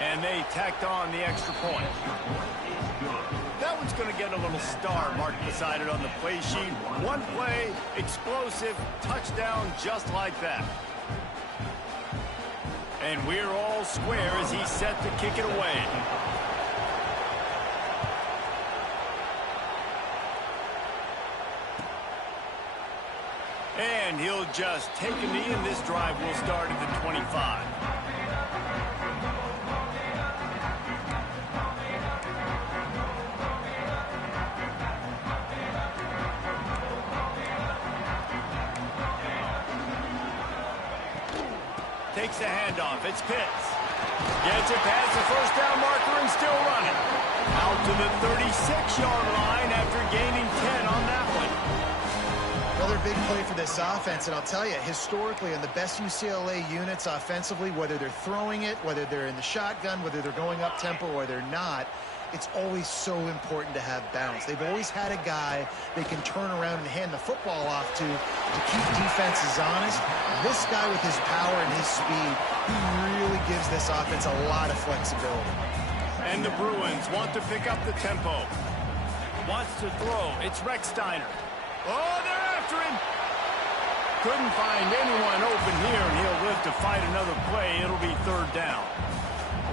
And they tacked on the extra point. That one's going to get a little star marked beside it on the play sheet. One play, explosive, touchdown just like that. And we're all square as he's set to kick it away. And he'll just take a knee, and this drive will start at the 25. Takes the handoff. It's Pitts. Gets it past the first down marker and still running. Out to the 36-yard line after gaining 10 on that one. Another big play for this offense, and I'll tell you, historically, on the best UCLA units offensively, whether they're throwing it, whether they're in the shotgun, whether they're going up-tempo or they're not, it's always so important to have balance. They've always had a guy they can turn around and hand the football off to keep defenses honest. This guy with his power and his speed, he really gives this offense a lot of flexibility. And the Bruins want to pick up the tempo. Wants to throw. It's Rex-Steiner. Oh, they're after him. Couldn't find anyone open here, and he'll live to fight another play. It'll be third down.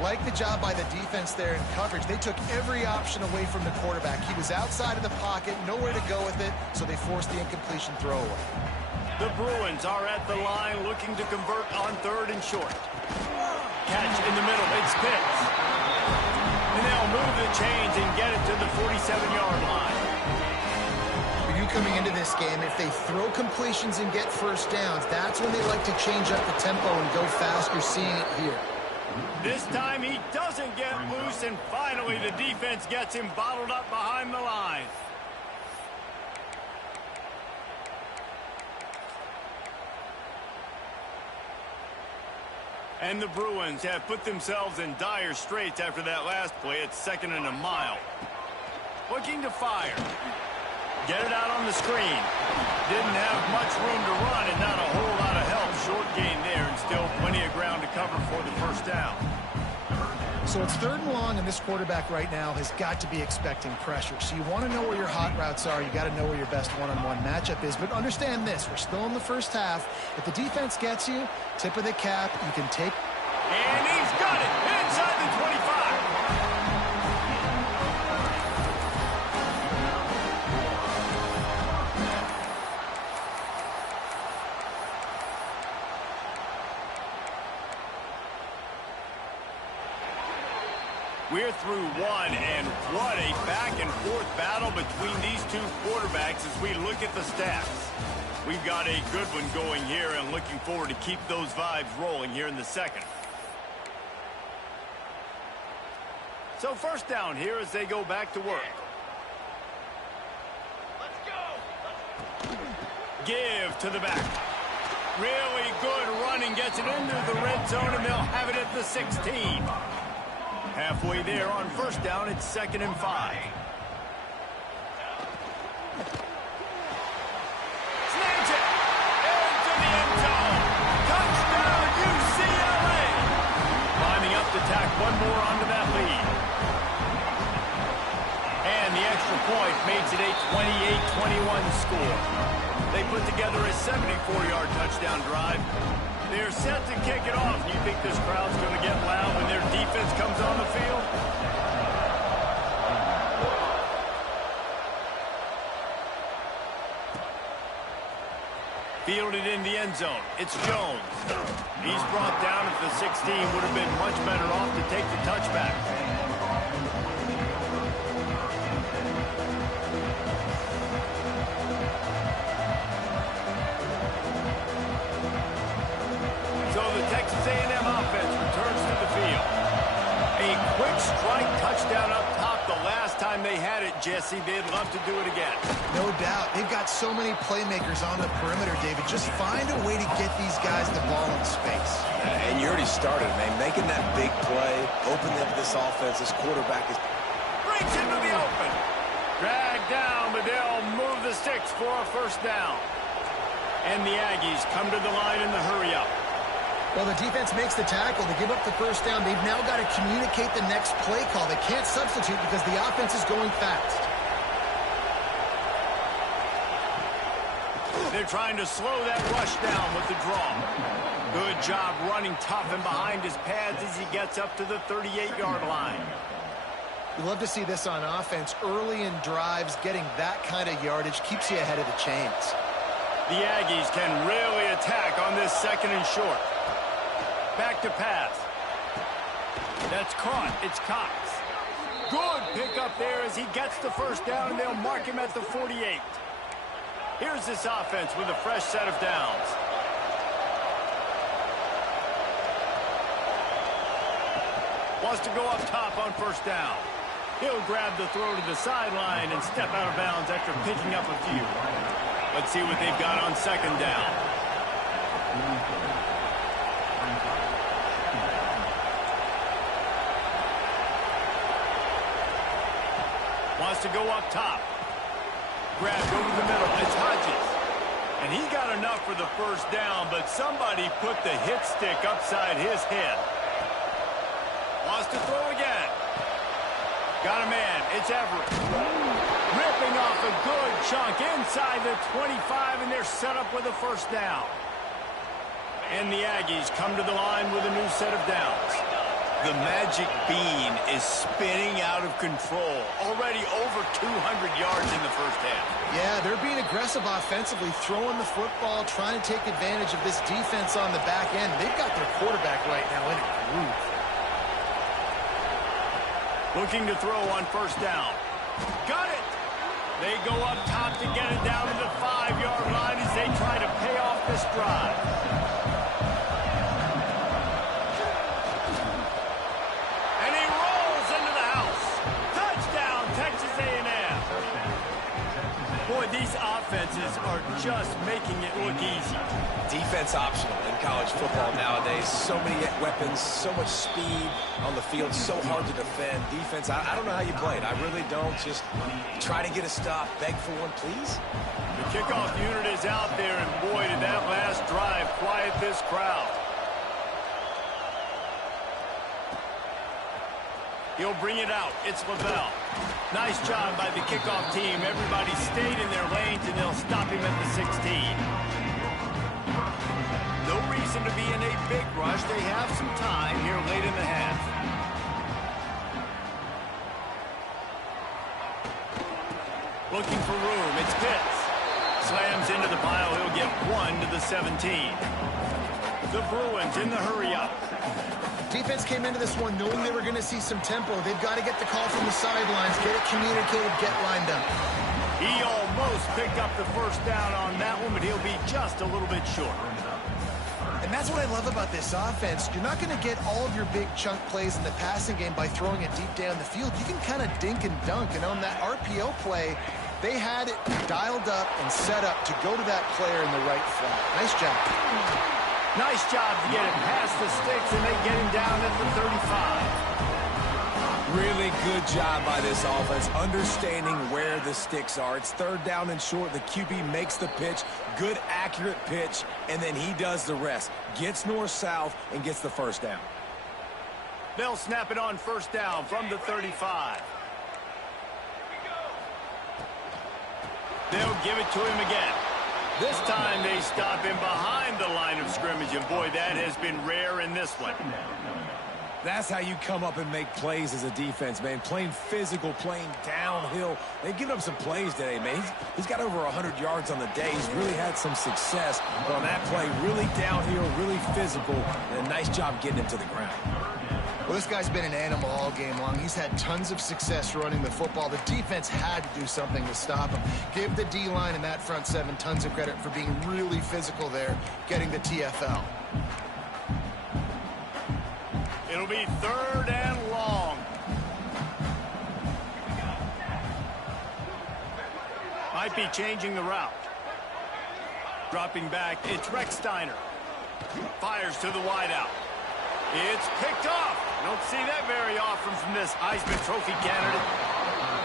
Like the job by the defense there in coverage. They took every option away from the quarterback. He was outside of the pocket, nowhere to go with it, so they forced the incompletion throwaway. The Bruins are at the line looking to convert on third and short. Catch in the middle. It's Pitts. And they'll move the chains and get it to the 47-yard line. For you coming into this game, if they throw completions and get first downs, that's when they like to change up the tempo and go fast. You're seeing it here. This time he doesn't get loose, and finally the defense gets him bottled up behind the line. And the Bruins have put themselves in dire straits after that last play. It's 2nd and a mile. Looking to fire. Get it out on the screen. Didn't have much room to run and not a whole lot of short gain there and still plenty of ground to cover for the first down. So it's 3rd and long, and this quarterback right now has got to be expecting pressure. So you want to know where your hot routes are. You got to know where your best one-on-one matchup is. But understand this, we're still in the first half. If the defense gets you, tip of the cap, you can take. And he's got it inside the 25. We're through one, and what a back-and-forth battle between these two quarterbacks as we look at the stats. We've got a good one going here, and looking forward to keep those vibes rolling here in the second. So first down here as they go back to work. Let's go. Give to the back. Really good running, gets it into the red zone, and they'll have it at the 16. Halfway there on first down, it's 2nd and 5. Snags it! Into the end zone! Touchdown, UCLA! Climbing up to tack one more onto that lead. And the extra point makes it a 28-21 score. They put together a 74-yard touchdown drive. They're set to kick it off. You think this crowd's going to get loud when their defense comes on the field? Fielded in the end zone. It's Jones. He's brought down at the 16. Would have been much better off to take the touchback. A&M offense returns to the field. A quick strike touchdown up top the last time they had it, Jesse. They'd love to do it again. No doubt. They've got so many playmakers on the perimeter, David. Just find a way to get these guys the ball in space. And you already started, man. Making that big play, opening up this offense. This quarterback is... Brings into the open. Dragged down, but they'll move the sticks for a first down. And the Aggies come to the line in the hurry-up. Well, the defense makes the tackle. They give up the first down. They've now got to communicate the next play call. They can't substitute because the offense is going fast. They're trying to slow that rush down with the draw. Good job running tough and behind his pads as he gets up to the 38-yard line. You love to see this on offense. Early in drives, getting that kind of yardage keeps you ahead of the chains. The Aggies can really attack on this 2nd and short. Back to pass. That's caught. It's Cox. Good pickup there as he gets the first down, and they'll mark him at the 48. Here's this offense with a fresh set of downs. Wants to go up top on first down. He'll grab the throw to the sideline and step out of bounds after picking up a few. Let's see what they've got on 2nd down. Wants to go up top. Grabbed over the middle. It's Hodges. And he got enough for the first down, but somebody put the hit stick upside his head. Wants to throw again. Got a man. It's Everett. Ripping off a good chunk inside the 25, and they're set up with a first down. And the Aggies come to the line with a new set of downs. The magic bean is spinning out of control. Already over 200 yards in the first half. Yeah, they're being aggressive offensively, throwing the football, trying to take advantage of this defense on the back end. They've got their quarterback right now in a groove. Looking to throw on first down. Got it! They go up top to get it down to the 5-yard line as they try to pay off this drive. offenses are just making it look easy. Defense optional in college football nowadays. So many weapons, so much speed on the field, so hard to defend. Defense, I don't know how you play it. I really don't. Just try to get a stop, beg for one, please. The kickoff unit is out there, and boy, did that last drive quiet this crowd. He'll bring it out. It's Lavelle. Nice job by the kickoff team. Everybody stayed in their lanes, and they'll stop him at the 16. No reason to be in a big rush. They have some time here late in the half. Looking for room. It's Pitts. Slams into the pile. He'll get 1 to the 17. The Bruins in the hurry-up. Defense came into this one knowing they were going to see some tempo. They've got to get the call from the sidelines, get it communicated, get lined up. He almost picked up the first down on that one, but he'll be just a little bit short. And that's what I love about this offense. You're not going to get all of your big chunk plays in the passing game by throwing it deep down the field. You can kind of dink and dunk. And on that RPO play, they had it dialed up and set up to go to that player in the right flat. Nice job. Nice job to get it past the sticks, and they get him down at the 35. Really good job by this offense, understanding where the sticks are. It's third down and short. The QB makes the pitch, good, accurate pitch, and then he does the rest. Gets north-south and gets the first down. They'll snap it on first down from the 35. They'll give it to him again. This time they stop him behind the line of scrimmage, and boy, that has been rare in this one. That's how you come up and make plays as a defense, man. Playing physical, playing downhill. They've given up some plays today, man. He's got over 100 yards on the day. He's really had some success. But on that play, really downhill, really physical, and a nice job getting him to the ground. Well, this guy's been an animal all game long. He's had tons of success running the football. The defense had to do something to stop him. Give the D-line and that front seven tons of credit for being really physical there, getting the TFL. It'll be third and long. Might be changing the route. Dropping back, it's Rex Steiner. Fires to the wideout. It's picked off. Don't see that very often from this Heisman Trophy candidate.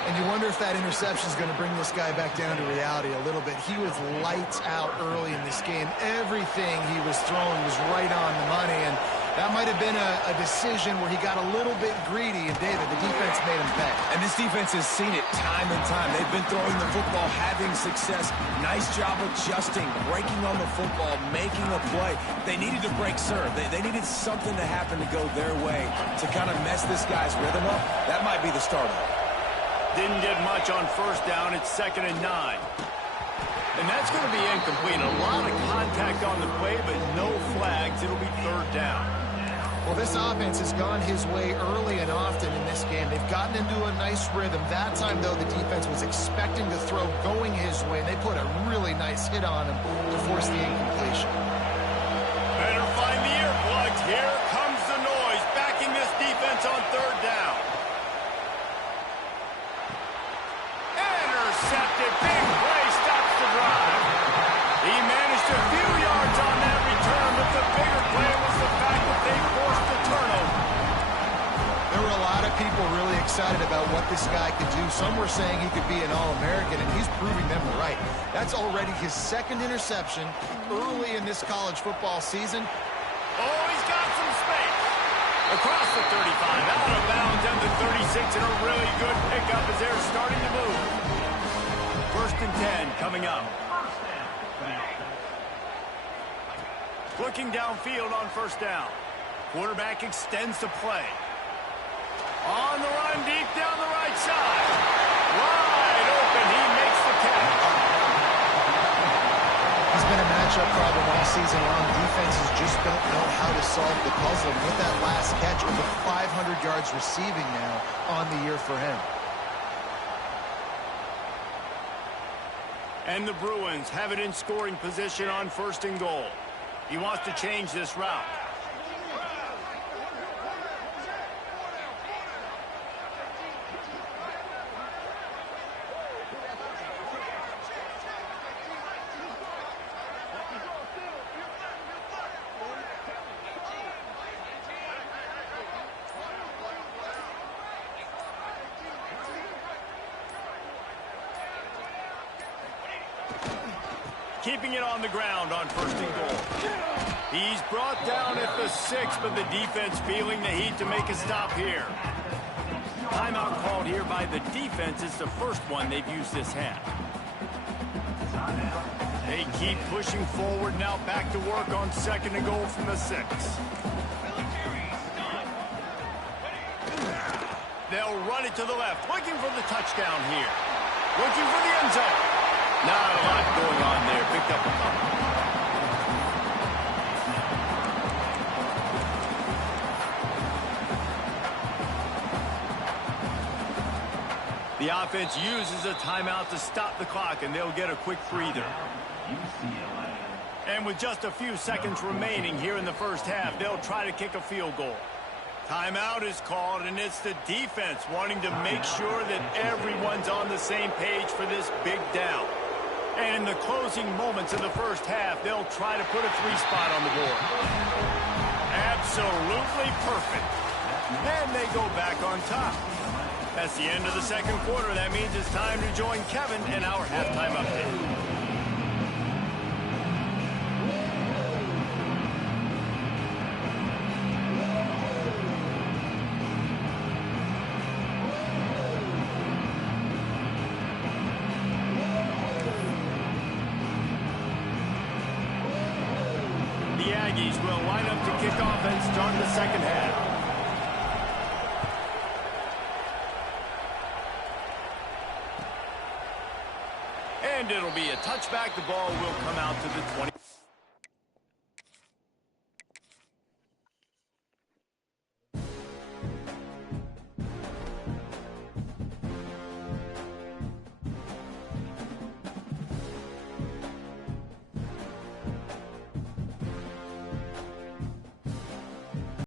And you wonder if that interception is going to bring this guy back down to reality a little bit. He was lights out early in this game. Everything he was throwing was right on the money, and that might have been a decision where he got a little bit greedy, and David, the defense made him pay. And this defense has seen it time and time. They've been throwing the football, having success. Nice job adjusting, breaking on the football, making a play. They needed to break serve. They needed something to happen to go their way to kind of mess this guy's rhythm up. That might be the start of it. Didn't get much on first down. It's 2nd and 9. And that's going to be incomplete. A lot of contact on the play, but no flags. It'll be third down. Well, this offense has gone his way early and often in this game. They've gotten into a nice rhythm. That time, though, the defense was expecting the throw going his way. They put a really nice hit on him to force the incompletion. Better find the earplugs. Here comes the noise, backing this defense on third down. Intercepted. Big play stops the drive. He managed a few yards on that return, but the bigger play was the fact that they forced the turnover. There were a lot of people really excited about what this guy could do. Some were saying he could be an All-American, and he's proving them right. That's already his second interception early in this college football season. Oh, he's got some space. Across the 35, out of bounds at the 36, and a really good pickup as they're starting to move. 1st and 10 coming up. Looking downfield on first down. Quarterback extends the play. On the run, deep down the right side. Wide open, he makes the catch. He's been a matchup problem all season long. Defenses just don't know how to solve the puzzle. With that last catch, over 500 yards receiving now on the year for him. And the Bruins have it in scoring position on 1st and goal. He wants to change this route. Keeping it on the ground on 1st and goal. He's brought down at the 6, but the defense feeling the heat to make a stop here. Timeout called here by the defense. It's the first one they've used this half. They keep pushing forward, now back to work on 2nd and goal from the 6. They'll run it to the left, looking for the touchdown here. Looking for the end zone. Not a lot going on there. Picked up a couple. The offense uses a timeout to stop the clock, and they'll get a quick breather. UCLA. And with just a few seconds remaining here in the first half, they'll try to kick a field goal. Timeout is called, and it's the defense wanting to make sure that everyone's on the same page for this big down. And in the closing moments of the first half, they'll try to put a 3-spot on the board. Absolutely perfect. And they go back on top. That's the end of the 2nd quarter. That means it's time to join Kevin in our halftime update. The Aggies will line up to kick off and start the 2nd half. And it'll be a touchback. The ball will come out to the 20.